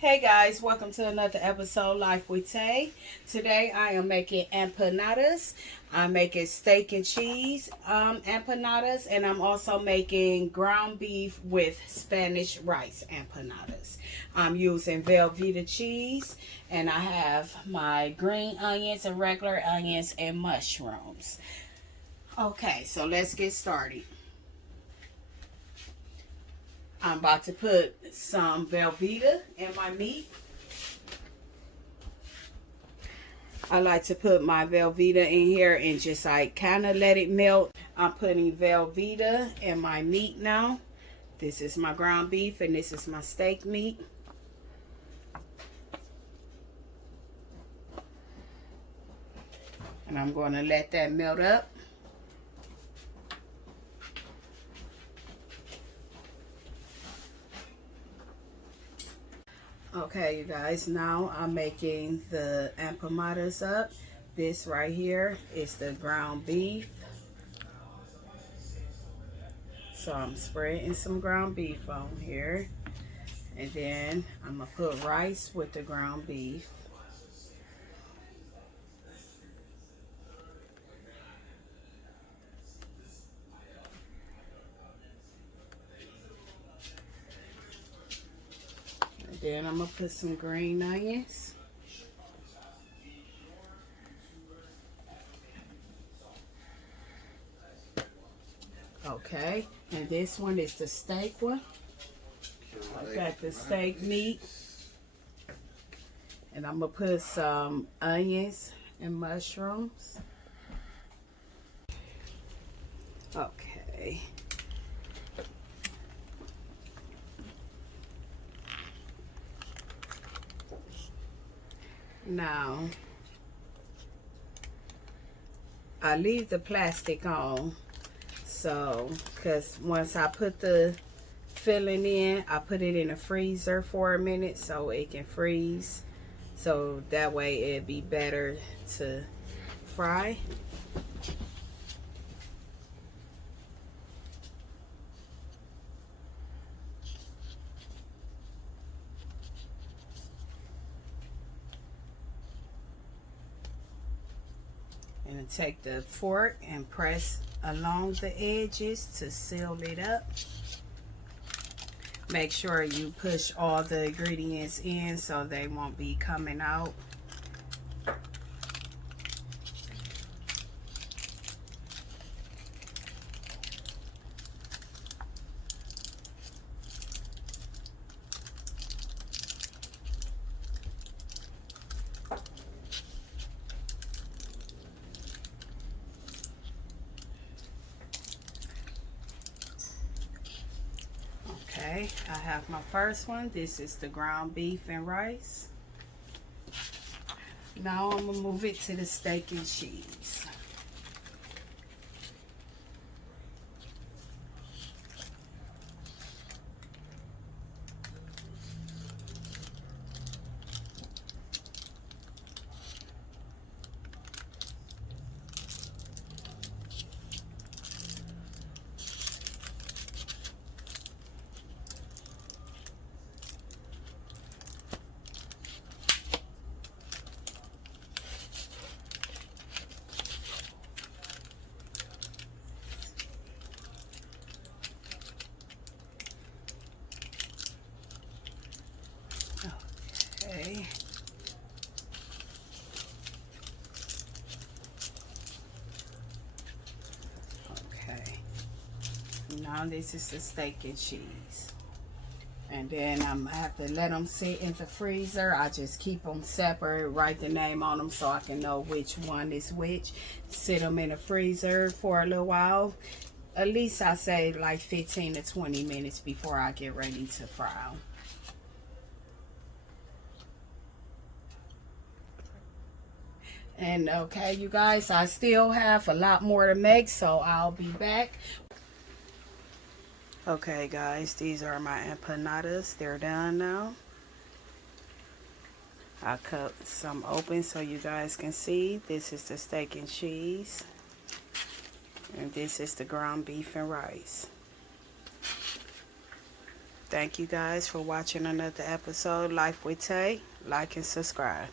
Hey guys, welcome to another episode Life with Tay. Today I am making empanadas. I'm making steak and cheese empanadas, and I'm also making ground beef with Spanish rice empanadas. I'm using Velveeta cheese, and I have my green onions and regular onions and mushrooms. Okay, so let's get started. I'm about to put some Velveeta in my meat. I like to put my Velveeta in here and just like kind of let it melt. I'm putting Velveeta in my meat now. This is my ground beef and this is my steak meat. And I'm going to let that melt up. Okay, you guys, now I'm making the empanadas up. This right here is the ground beef. So I'm spreading some ground beef on here. And then I'm going to put rice with the ground beef. And then I'm going to put some green onions. Okay, and this one is the steak one. I got the steak meat. And I'm going to put some onions and mushrooms. Okay. Now, I leave the plastic on. So, because once I put the filling in, I put it in the freezer for a minute so it can freeze. So that way it'd be better to fry. And take the fork and press along the edges to seal it up. Make sure you push all the ingredients in so they won't be coming out. Okay, I have my first one. This is the ground beef and rice. Now I'm going to move it to the steak and cheese. Okay. Okay. Now this is the steak and cheese. And then I'm gonna have to let them sit in the freezer. I just keep them separate, write the name on them so I can know which one is which. Sit them in the freezer for a little while. At least I say like 15 to 20 minutes before I get ready to fry them. And okay, you guys, I still have a lot more to make, so I'll be back. Okay, guys, these are my empanadas. They're done now. I cut some open so you guys can see. This is the steak and cheese. And this is the ground beef and rice. Thank you guys for watching another episode. Life with Tay. Like and subscribe.